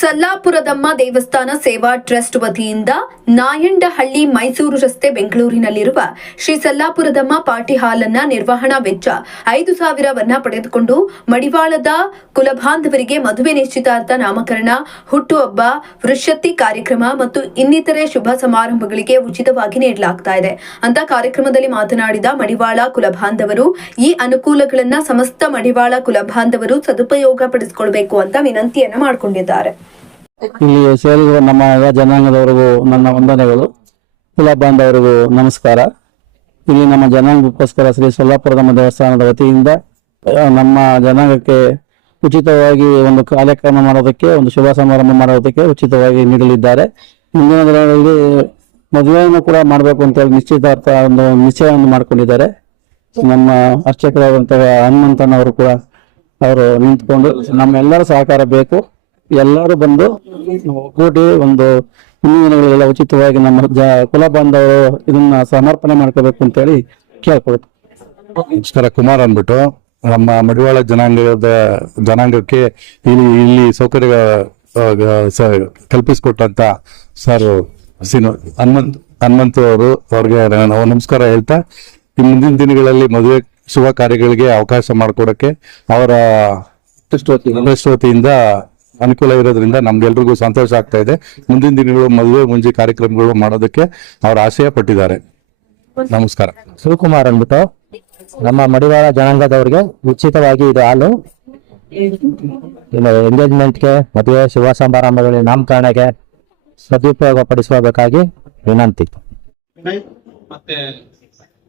ಸಲ್ಲಾಪುರದಮ್ಮ ದೇವಸ್ಥಾನ ಸೇವಾ ಟ್ರಸ್ಟ್ ವತಿಯಿಂದ ನಾಯಂಡಹಳ್ಳಿ ಮೈಸೂರು ರಸ್ತೆ ಬೆಂಗಳೂರಿನಲ್ಲಿರುವ ಶ್ರೀ ಸಲ್ಲಾಪುರದಮ್ಮ ಪಾರ್ಟಿ ಹಾಲ್ ಅನ್ನ ನಿರ್ವಹಣಾ ವೆಚ್ಚ 5,000 ಪಡೆದುಕೊಂಡು ಮಡಿವಾಳದ ಕುಲಬಾಂಧವರಿಗೆ ಮದುವೆ ನಿಶ್ಚಿತಾರ್ಥ, ನಾಮಕರಣ, ಹುಟ್ಟುಹಬ್ಬ, ವೃಷತಿ ಕಾರ್ಯಕ್ರಮ ಮತ್ತು ಇನ್ನಿತರೆ ಶುಭ ಸಮಾರಂಭಗಳಿಗೆ ಉಚಿತವಾಗಿ ನೀಡಲಾಗ್ತಾ ಇದೆ ಅಂತ ಕಾರ್ಯಕ್ರಮದಲ್ಲಿ ಮಾತನಾಡಿದ ಮಡಿವಾಳ ಕುಲಬಾಂಧವರು ಈ ಅನುಕೂಲಗಳನ್ನ ಸಮಸ್ತ ಮಡಿವಾಳ ಕುಲಬಾಂಧವರು ಸದುಪಯೋಗ ಪಡಿಸಿಕೊಳ್ಳಬೇಕು ಅಂತ ವಿನಂತಿಯನ್ನ ಮಾಡಿಕೊಂಡಿದ್ದಾರೆ. ಇಲ್ಲಿ ಸೇರಿರುವ ನಮ್ಮ ಎಲ್ಲ ಜನಾಂಗದವರಿಗೂ ನನ್ನ ವಂದನೆಗಳು. ಕುಲ ಬಾಂಧವರಿಗೂ ನಮಸ್ಕಾರ. ಇಲ್ಲಿ ನಮ್ಮ ಜನಾಂಗಕ್ಕೋಸ್ಕರ ಶ್ರೀ ಸಲ್ಲಾಪುರದಮ್ಮ ದೇವಸ್ಥಾನದ ವತಿಯಿಂದ ನಮ್ಮ ಜನಾಂಗಕ್ಕೆ ಉಚಿತವಾಗಿ ಒಂದು ಕಾರ್ಯಕ್ರಮ ಮಾಡೋದಕ್ಕೆ, ಒಂದು ಶುಭ ಸಮಾರಂಭ ಮಾಡೋದಕ್ಕೆ ಉಚಿತವಾಗಿ ನೀಡಲಿದ್ದಾರೆ. ಮುಂದಿನ ದಿನಗಳಲ್ಲಿ ಮದುವೆಯನ್ನು ಕೂಡ ಮಾಡಬೇಕು ಅಂತ ಹೇಳಿ ನಿಶ್ಚಿತಾರ್ಥ ಒಂದು ನಿಶ್ಚಯವನ್ನು ಮಾಡಿಕೊಂಡಿದ್ದಾರೆ. ನಮ್ಮ ಅರ್ಚಕರಾದಂತಹ ಹನುಮಂತನವರು ಕೂಡ ಅವರು ನಿಂತ್ಕೊಂಡು ನಮ್ಮೆಲ್ಲರ ಸಹಕಾರ ಬೇಕು, ಎಲ್ಲರೂ ಬಂದು ಒಗ್ಗೂಡಿ ಒಂದು ಮುಂದಿನ ದಿನಗಳೆಲ್ಲ ಉಚಿತವಾಗಿ ನಮ್ಮ ಕುಲ ಬಾಂಧವರು ಇದನ್ನ ಸಮರ್ಪಣೆ ಮಾಡ್ಕೋಬೇಕು ಅಂತ ಹೇಳಿ ಕೇಳ್ಕೊಳ್ತೀವಿ. ನಮಸ್ಕಾರ. ಕುಮಾರ್ ಅಂದ್ಬಿಟ್ಟು ನಮ್ಮ ಮಡಿವಾಳ ಜನಾಂಗಕ್ಕೆ ಇಲ್ಲಿ ಸೌಕರ್ಯ ಕಲ್ಪಿಸಿಕೊಟ್ಟಂತ ಸರ್ ಹನುಮಂತ ಅವ್ರಿಗೆ ನಾವು ನಮಸ್ಕಾರ ಹೇಳ್ತಾ, ಈ ಮುಂದಿನ ದಿನಗಳಲ್ಲಿ ಮದುವೆ ಶುಭ ಕಾರ್ಯಗಳಿಗೆ ಅವಕಾಶ ಮಾಡಿಕೊಡಕ್ಕೆ ಅವರ ಟ್ರಸ್ಟ್ ವತಿಯಿಂದ ಅನುಕೂಲ ಇರೋದ್ರಿಂದ ನಮ್ಗೆಲ್ರಿಗೂ ಸಂತೋಷ ಆಗ್ತಾ ಇದೆ. ಮುಂದಿನ ದಿನಗಳು ಮದುವೆ ಮುಂಜಿ ಕಾರ್ಯಕ್ರಮಗಳು ಮಾಡೋದಕ್ಕೆ ಅವ್ರ ಆಶಯ ಪಟ್ಟಿದ್ದಾರೆ. ನಮಸ್ಕಾರ. ಶಿವಕುಮಾರ್ ಅಂದ್ಬಿಟ್ಟು ನಮ್ಮ ಮಡಿವಾಳ ಜನಾಂಗದವ್ರಿಗೆ ಉಚಿತವಾಗಿ ಇದು ಹಾಲು ಎಂಗೇಜ್ಮೆಂಟ್ಗೆ, ಮದುವೆ ಶುಭ ಸಮಾರಂಭಗಳಿಗೆ, ನಾಮಕರಣಕ್ಕೆ ಸದುಪಯೋಗ ಪಡಿಸಬೇಕಾಗಿ ವಿನಂತಿ. ಮತ್ತೆ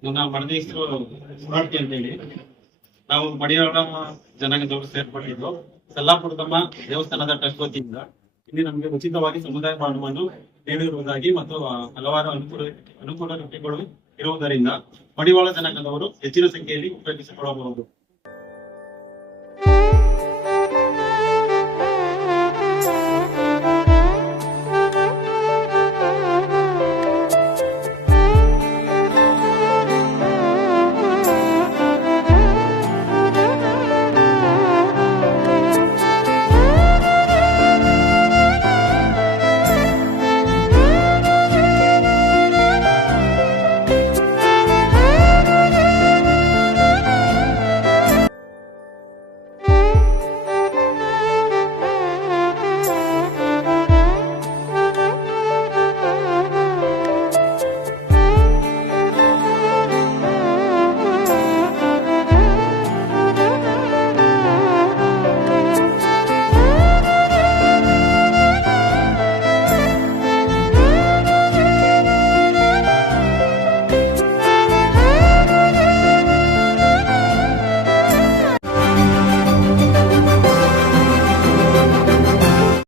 ನನ್ನ ಮಡದಿ ಹೆಸರು ಸುರಾಟಿ ಅಂತ ಹೇಳಿ ನಾವು ಮಡಿವಾಳ ಜನಾಂಗದವರು ಸೇರ್ಪಟ್ಟಿದ್ದು ಸಲ್ಲಾಪುರದಮ್ಮ ದೇವಸ್ಥಾನದ ಟ್ರಸ್ಟ್ ವತಿಯಿಂದ ಇಲ್ಲಿ ನಮಗೆ ಉಚಿತವಾಗಿ ಸಮುದಾಯ ಭವನವನ್ನು ನೀಡಿರುವುದಾಗಿ ಮತ್ತು ಹಲವಾರು ಅನುಕೂಲಗಳು ಇರುವುದರಿಂದ ಮಡಿವಾಳ ಜನಾಂಗದವರು ಹೆಚ್ಚಿನ ಸಂಖ್ಯೆಯಲ್ಲಿ ಉಪಯೋಗಿಸಿಕೊಳ್ಳಬಹುದು.